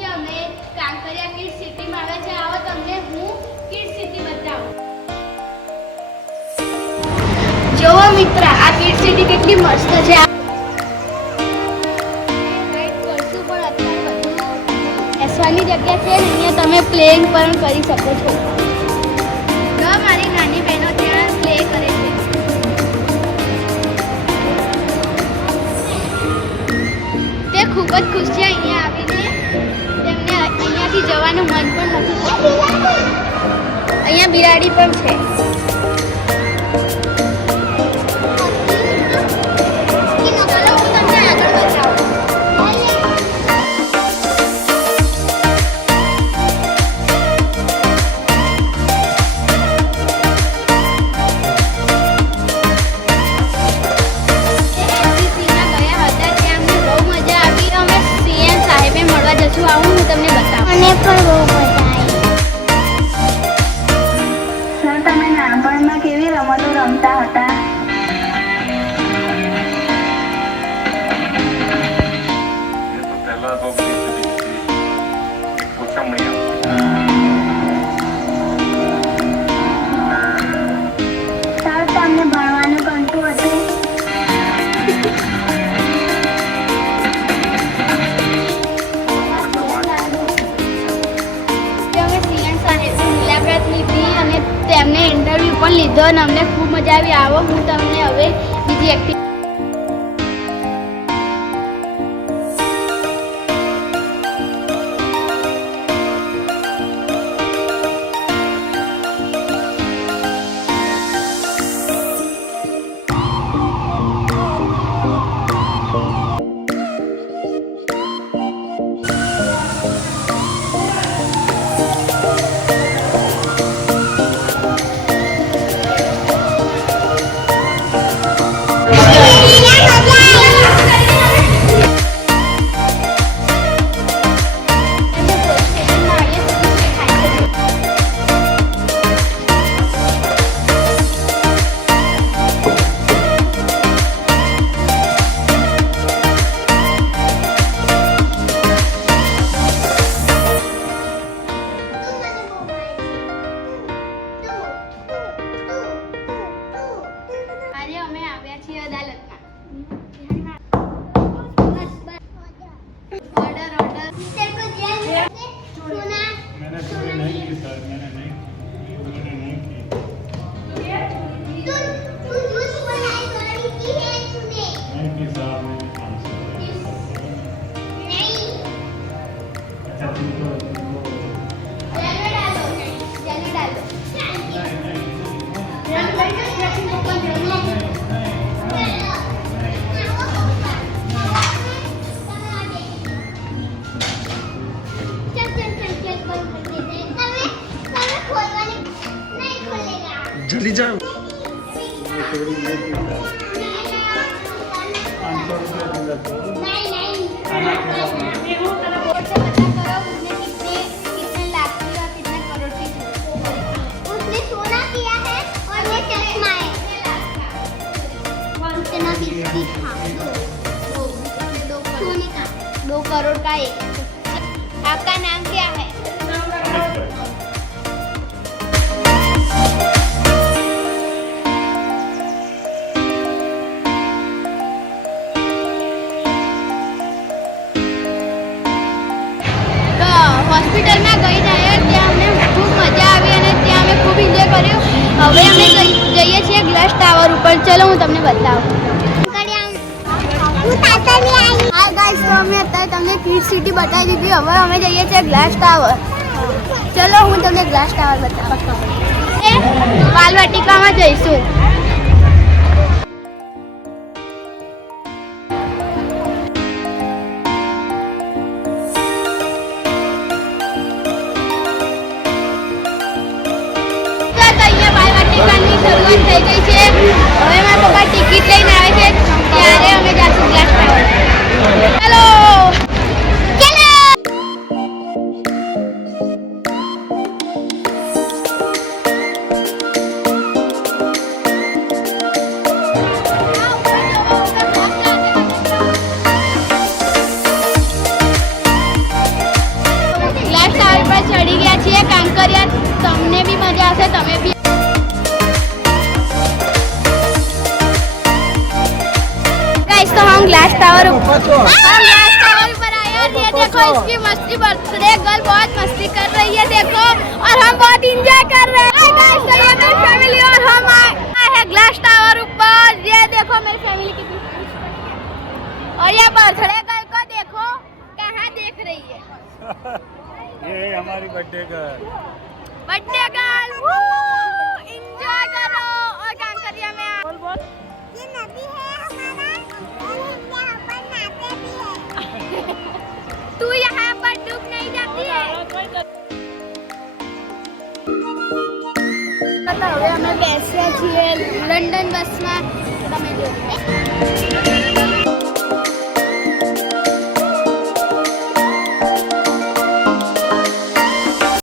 થી અમે કાંકરિયા કિડ્સ સિટીમાં આવ્યા છે. આવો તમને હું કિડ્સ સિટી બતાવું. જોવો મિત્ર, આ કિડ્સ સિટી કેટલી મસ્ત છે. બેસવાની જગ્યા છે ને અહીંયા તમે પ્લેઇંગ પણ કરી શકો છો. મારી નાની બહેનો ત્યાં પ્લે કરે છે. તે ખૂબ જ ખુશ છે અહીંયા આવીને. તેમને અહીંયાથી જવાનું મન પણ નથી થતું. અહીંયા બિલાડી પણ છે. આવું હું તમને બતાવું. મને પણ બહુ મજા આવી. સર, તમે નાનપણમાં કેવી રમતો રમતા હતા? સર, તમને ભણવાનું ગમતું હતું? તેમને ઇન્ટરવ્યુ પણ લીધો અને અમને ખૂબ મજા આવી. આવો હું તમને હવે બીજી એક્ટિવિટી અમે આવ્યા છીએ અદાલતમાં. Order order. तेरे को जेल में सुना मैंने चोरी नहीं की सर, मैंने नहीं की। तू झूठ बोला है, चोरी की है तूने? नहीं की साहब, मैंने 500 नहीं. अच्छा तुमको जेल में डालो. જેલ ડાલો. जल्दी जाओ. 500 रुपया दिया तो नहीं. खाना खिलाओ। कितने लाख की और कितने करोड़ की थी? उसने सोना किया है और ये चश्मा है. इतना किसकी था? सोने का. 2 करोड़ का एक. आपका नाम क्या है? હોસ્પિટલમાં ગઈ જાય ત્યાં અમને ખૂબ મજા આવી અને ત્યાં અમે ખૂબ એન્જોય કર્યું. હવે અમે જઈએ છીએ ગ્લાસ ટાવર ઉપર. ચલો હું તમને બતાવું. હા ગાઈસ, તો અમે અત્યારે તમને કિડ્સ સિટી બતાવી દીધી. હવે અમે જઈએ છીએ ગ્લાસ ટાવર. ચલો હું તમને ગ્લાસ ટાવર બતાવું. બાલવાટિકામાં જઈશું. શરૂઆત થઈ ગઈ છે. હવે મારા પપ્પા ટિકિટ લઈને આવે છે ત્યારે અમે જાશું ગ્લાસ ટાવર. ચાલો. टावर हम ग्लास टावर पर आए और ये देखो इसकी मस्ती बर्थडे गर्ल बहुत मस्ती कर रही है देखो और हम बहुत इंजॉय कर रहे हैं गाइस तो ये मेरी फैमिली और हम आए हैं ग्लास टावर ऊपर ये देखो मेरी फैमिली कितनी खुश है और ये बर्थडे गर्ल को देखो कहाँ देख रही है ये हमारी बर्थडे गर्ल एंजॉय करो और कांकरिया में बोल बोल ये नदी है हमारा और हम यहाँ पर नहाते भी हैं तू यहाँ पर डूब नहीं जाती है હવે અમે બેસ્યા છીએ લંડન બસમાં તમે જો